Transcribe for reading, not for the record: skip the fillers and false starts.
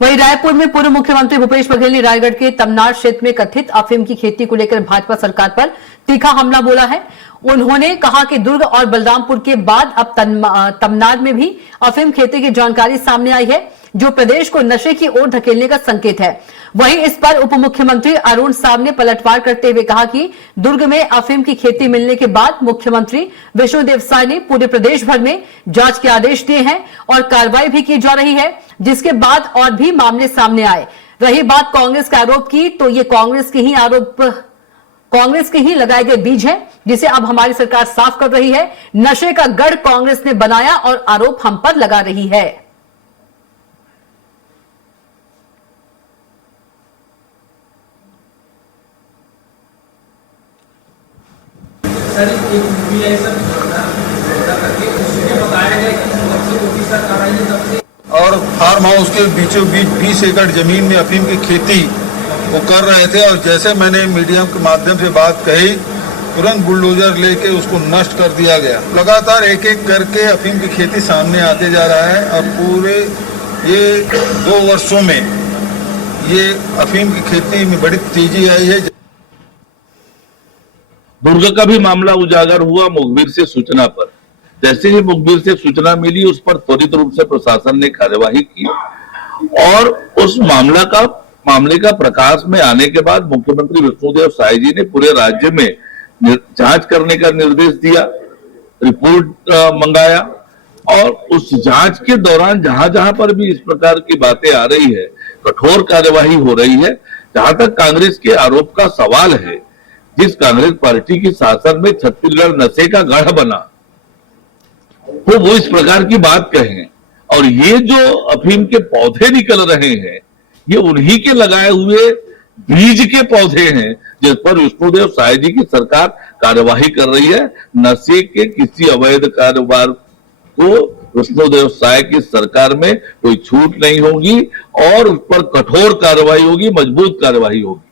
वहीं रायपुर में पूर्व मुख्यमंत्री भूपेश बघेल ने रायगढ़ के तमनार क्षेत्र में कथित अफीम की खेती को लेकर भाजपा सरकार पर तीखा हमला बोला है। उन्होंने कहा कि दुर्ग और बलरामपुर के बाद अब तमनार में भी अफीम खेती की जानकारी सामने आई है, जो प्रदेश को नशे की ओर धकेलने का संकेत है। वहीं इस पर उप मुख्यमंत्री अरुण साव ने पलटवार करते हुए कहा कि दुर्ग में अफीम की खेती मिलने के बाद मुख्यमंत्री विष्णुदेव साय ने पूरे प्रदेश भर में जांच के आदेश दिए हैं और कार्रवाई भी की जा रही है, जिसके बाद और भी मामले सामने आए। रही बात कांग्रेस के आरोप की, तो ये कांग्रेस के ही लगाए गए बीज है, जिसे अब हमारी सरकार साफ कर रही है। नशे का गढ़ कांग्रेस ने बनाया और आरोप हम पर लगा रही है। सर, एक मूवी है सर, करके उसमें बताया गया कि जब से मोदी सरकार आई है तब से और फार्म हाउस के बीचों बीच 20 एकड़ जमीन में अफीम की खेती वो कर रहे थे, और जैसे मैंने मीडिया के माध्यम से बात कही, तुरंत बुलडोजर लेके उसको नष्ट कर दिया गया। लगातार एक एक करके अफीम की खेती सामने आते जा रहा है और पूरे ये 2 वर्षों में ये अफीम की खेती में बड़ी तेजी आई है। दुर्ग का भी मामला उजागर हुआ मुखबिर से सूचना पर। जैसे ही मुखबिर से सूचना मिली, उस पर त्वरित रूप से प्रशासन ने कार्यवाही की और उस मामले का प्रकाश में आने के बाद मुख्यमंत्री विष्णुदेव साय जी ने पूरे राज्य में जांच करने का निर्देश दिया, रिपोर्ट मंगाया और उस जांच के दौरान जहां जहां पर भी इस प्रकार की बातें आ रही है, कठोर कार्यवाही हो रही है। जहां तक कांग्रेस के आरोप का सवाल है, जिस कांग्रेस पार्टी की शासन में छत्तीसगढ़ नशे का गढ़ बना, तो वो इस प्रकार की बात कहें, और ये जो अफीम के पौधे निकल रहे हैं, ये उन्हीं के लगाए हुए बीज के पौधे हैं, जिस पर विष्णुदेव साय जी की सरकार कार्यवाही कर रही है। नशे के किसी अवैध कारोबार को विष्णुदेव साय की सरकार में कोई छूट नहीं होगी और उस पर कठोर कार्रवाई होगी, मजबूत कार्रवाई होगी।